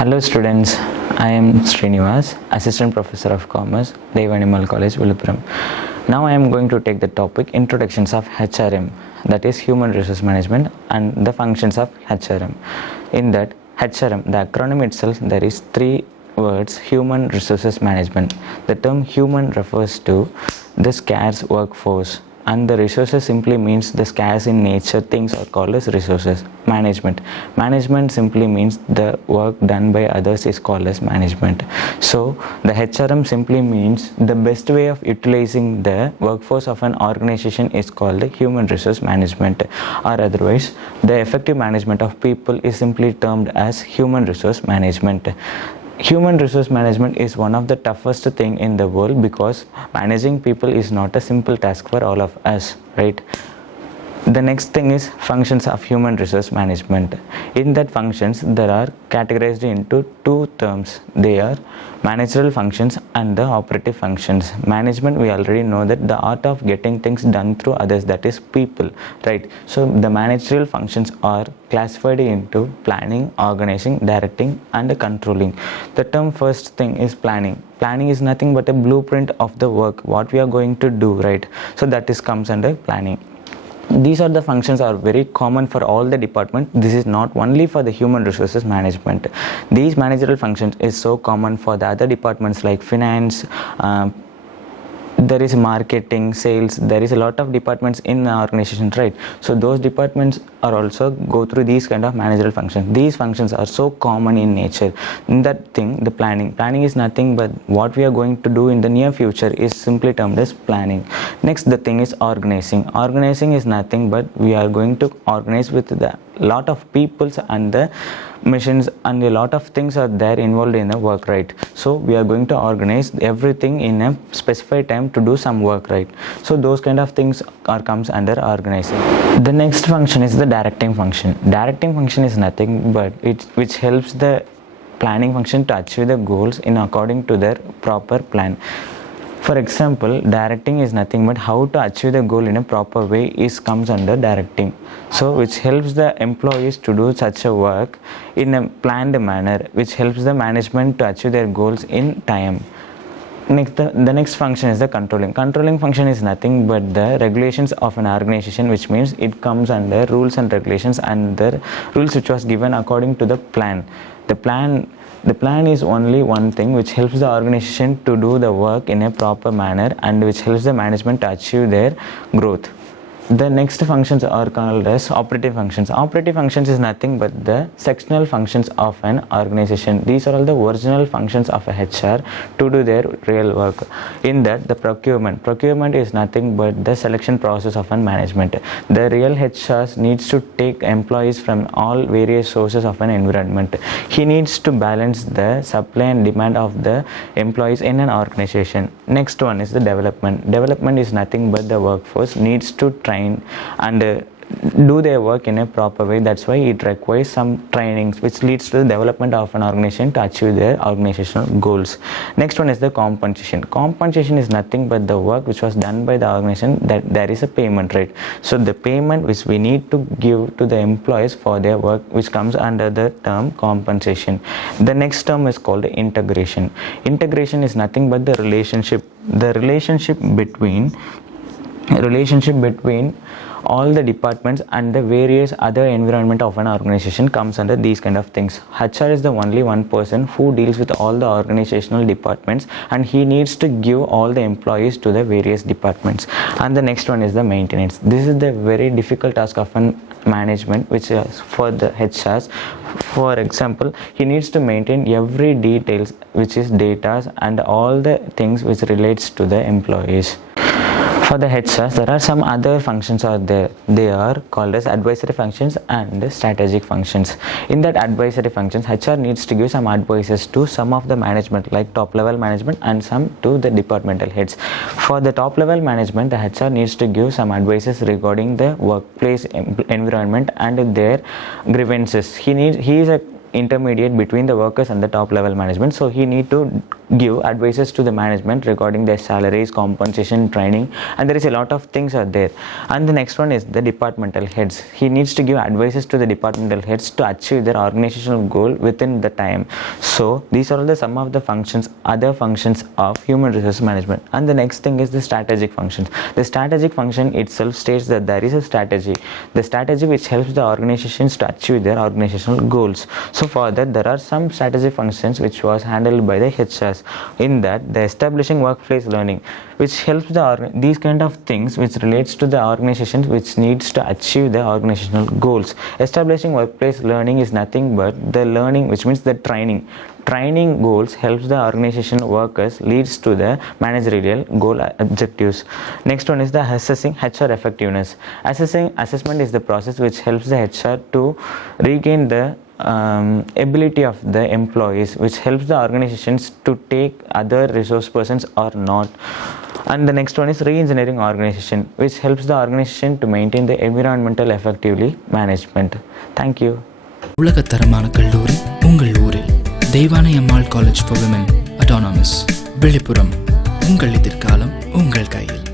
Hello students, I am Srinivas, Assistant Professor of Commerce, Theivanai College, Villupuram. Now I am going to take the topic Introductions of HRM, that is Human Resource Management, and the functions of HRM. In that HRM, the acronym itself, there is three words: Human Resources Management. The term human refers to the scarce workforce, and the resources simply means the scarce in nature things are called as resources. Management simply means the work done by others is called as management. So the HRM simply means the best way of utilizing the workforce of an organization is called human resource management, or otherwise the effective management of people is simply termed as human resource management. Human resource management is one of the toughest thing in the world, because managing people is not a simple task for all of us, right? The next thing is functions of human resource management. In that functions, there are categorized into two terms. They are managerial functions and the operative functions. Management, we already know that the art of getting things done through others, that is people, right? So the managerial functions are classified into planning, organizing, directing, and controlling. The term first thing is planning. Planning is nothing but a blueprint of the work, what we are going to do, right? So that is comes under planning. These are the functions are very common for all the departments. This is not only for the human resources management. These managerial functions is so common for the other departments like finance, there is marketing, sales, there is a lot of departments in the organization, right? So those departments are also go through these kind of managerial functions. These functions are so common in nature. In that thing, the planning is nothing but what we are going to do in the near future is simply termed as planning. Next, the thing is organizing. Organizing is nothing but we are going to organize with the lot of peoples and the machines, and a lot of things are there involved in the work, right? So we are going to organize everything in a specified time to do some work, right? So those kind of things are comes under organizing. The next function is the directing function. Directing function is nothing but which helps the planning function to achieve the goals in according to their proper plan. For example, directing is nothing but how to achieve the goal in a proper way comes under directing. So which helps the employees to do such a work in a planned manner, which helps the management to achieve their goals in time. Next, the next function is the controlling. Controlling function is nothing but the regulations of an organization, which means it comes under rules and regulations and the rules which was given according to the plan. The plan is only one thing which helps the organization to do the work in a proper manner and which helps the management to achieve their growth. The next functions are called as operative functions. Operative functions is nothing but the sectional functions of an organization. These are all the original functions of a HR to do their real work. In that, the procurement is nothing but the selection process of an management. The real HRs needs to take employees from all various sources of an environment. He needs to balance the supply and demand of the employees in an organization. Next one is the development. Development is nothing but the workforce needs to train and do their work in a proper way. That's why it requires some trainings which leads to the development of an organization to achieve their organizational goals. Next one is the compensation. Compensation is nothing but the work which was done by the organization, that there is a payment, right? So the payment which we need to give to the employees for their work, which comes under the term compensation. The next term is called integration. Integration is nothing but the relationship between all the departments and the various other environment of an organization comes under these kind of things. HR is the only one person who deals with all the organizational departments, and he needs to give all the employees to the various departments. And the next one is the maintenance. This is the very difficult task of an management, which is for the HRs. For example, he needs to maintain every details which is data and all the things which relates to the employees. For the HRs, there are some other functions are there. They are called as advisory functions and strategic functions. In that advisory functions, HR needs to give some advices to some of the management, like top level management, and some to the departmental heads. For the top level management, the HR needs to give some advices regarding the workplace environment and their grievances. He is a intermediate between the workers and the top level management, so he need to give advices to the management regarding their salaries, compensation, training, and there is a lot of things are there. And the next one is the departmental heads. He needs to give advices to the departmental heads to achieve their organizational goal within the time. So these are all the some of the functions, other functions of human resource management. And the next thing is the strategic functions. The strategic function itself states that there is a strategy, the strategy which helps the organizations to achieve their organizational goals. So for that, there are some strategic functions which was handled by the HRs. In that, the establishing workplace learning, which helps these kind of things which relates to the organizations which needs to achieve the organizational goals. Establishing workplace learning is nothing but the learning, which means the training goals helps the organization workers, leads to the managerial goal objectives. Next one is the assessing HR effectiveness. Assessment is the process which helps the HR to regain the ability of the employees, which helps the organizations to take other resource persons or not. And the next one is re-engineering organization, which helps the organization to maintain the environmental effectively management. Thank you. உலகத்தரமான கல்லூரி உங்கள் ஊரில் Deivanai Ammal college for women autonomous Villupuram. உங்கள் எதிர்காலம் உங்கள் கையில்.